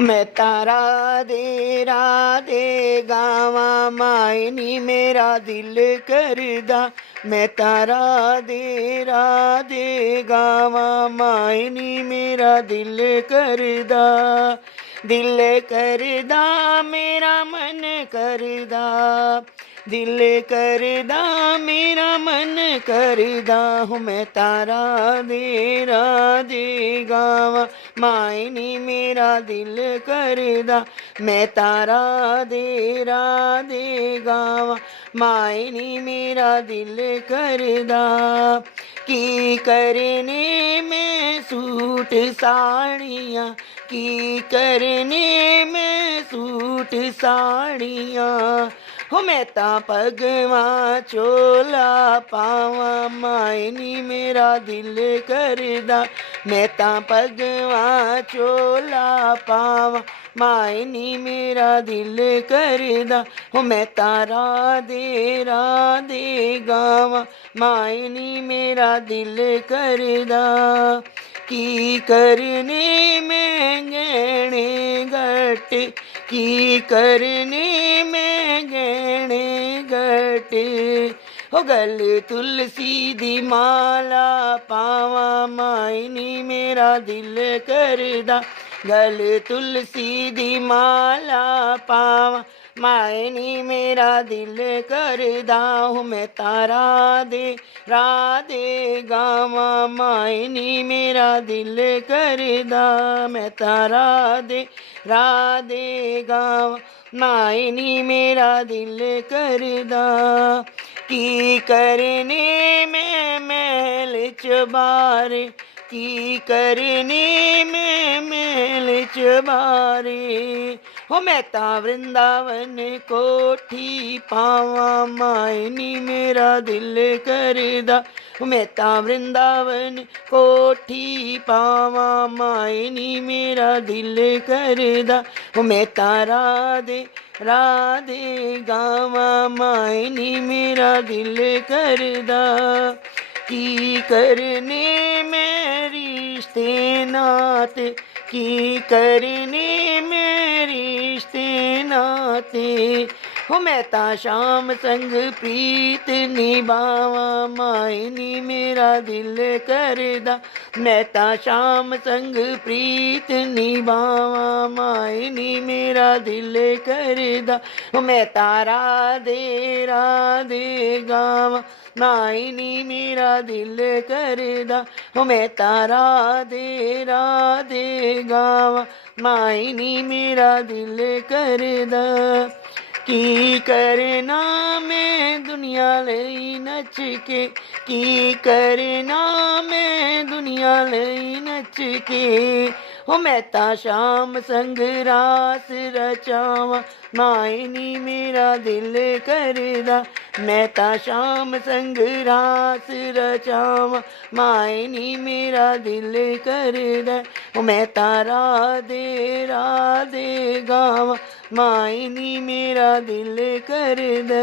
मैं तारा दे गावा मायनी मेरा दिल करदा। मैं तारा दे गावा मायनी मेरा दिल करदा। दिल करदा मेरा मन करदा। दिल करदा मेरा मन करदा। हूँ मैं तारा दे गावा मायनी मेरा दिल करदा। मैं तारा दे गावा मायनी मेरा दिल करदा। की करने में सूट साड़ियाँ, की करने में सूट साड़ियाँ। हो मैं ता पगवा चोला पावा मायनी मेरा दिल करदा। मैं ता पगवा चोला पावा मायनी मेरा दिल करदा। हो मैं तारा दे गावा मायनी मेरा दिल करदा। की करने में गहने गट्टे, की करने में गहने गट्टे। हो गल तुलसी दी माला पावा मायनी मेरा दिल करदा। गल तुलसी दी माला पावा मायनी मेरा दिल करदा। हूँ मैं तारा दे गावा मायनी मेरा दिल करदा। मैं तारा दे गावा मायनी मेरा दिल करदा। की करने में महल चबारे, की करने में महल चबारे। हो मैं ता वृंदावन कोठी पावा मायनी मेरा दिल करदा। मैं ता वृंदावन कोठी पावा मायनी मेरा दिल करदा। मैं तारा दे गावा मायनी मेरा दिल करदा। की करने में रिश्ते नाते, की करने में रिश्ते नाते। हो मैं ता शाम संग प्रीत निभावा मायनी मेरा दिल करदा। मैं ता शाम संग प्रीत निभावा मायनी मेरा दिल करदा। हो मैं तारा दे गावा मायनी मेरा दिल करदा। हो मैं तारा दे गावा मायनी मेरा दिल करदा। की करना मैं दुनिया लई नच के, की करना मैं दुनिया लई नच के। हो मैं ता शाम संग रास रचावा मायनी मेरा दिल करदा। मैं ता शाम संग रास रचावा मायनी मेरा दिल करदा। हो मैं तारा दे गावा मायनी मेरा दिल करदा।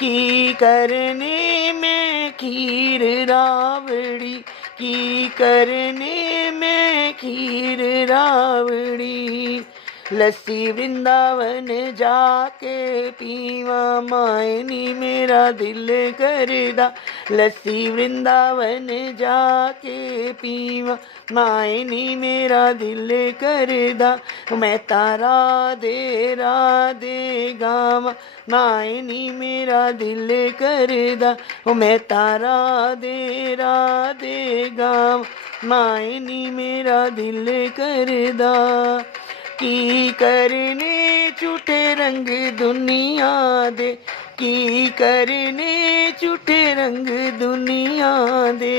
की करने में खीर रावड़ी, की करने में खीर रावड़ी। लस्सी वृंदावन जाके पीवा मायनी मेरा दिल करदा। लस्सी वृंदावन जाके पीवा मायनी मेरा दिल करदा। मैं तारा दे गावा मायनी मेरा दिल करदा। मैं तारा दे गावा मायनी मेरा दिल करदा। की करने झूठे रंग दुनिया दे, की करने झूठे रंग दुनिया दे।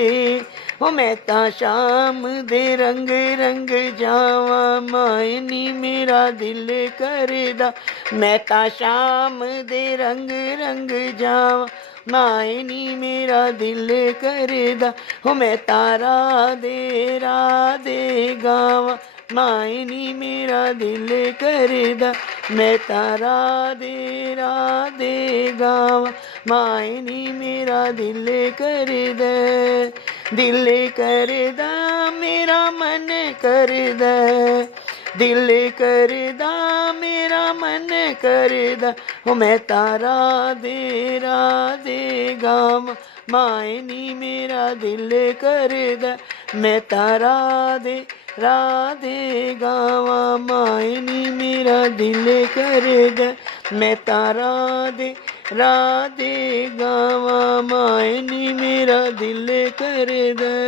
हो मैं ता शाम दे रंग रंग जावा मायनी मेरा दिल करदा। मैं ता शाम दे रंग रंग जावा मायनी मेरा दिल करदा। हो मैं तारा दे गावा मायनी मेरा दिल करदा। मैं तारा दे गावा मायनी मेरा दिल करदा। दिल करदा मेरा मन करदा। दिल करदा मेरा मन करदा हो मैं तारा दे गावा माए नी मेरा दिल करदा मैं तारा दे गावा माए नी मेरा दिल करदा मैं तारा दे गावा माए नी मेरा दिल करदा।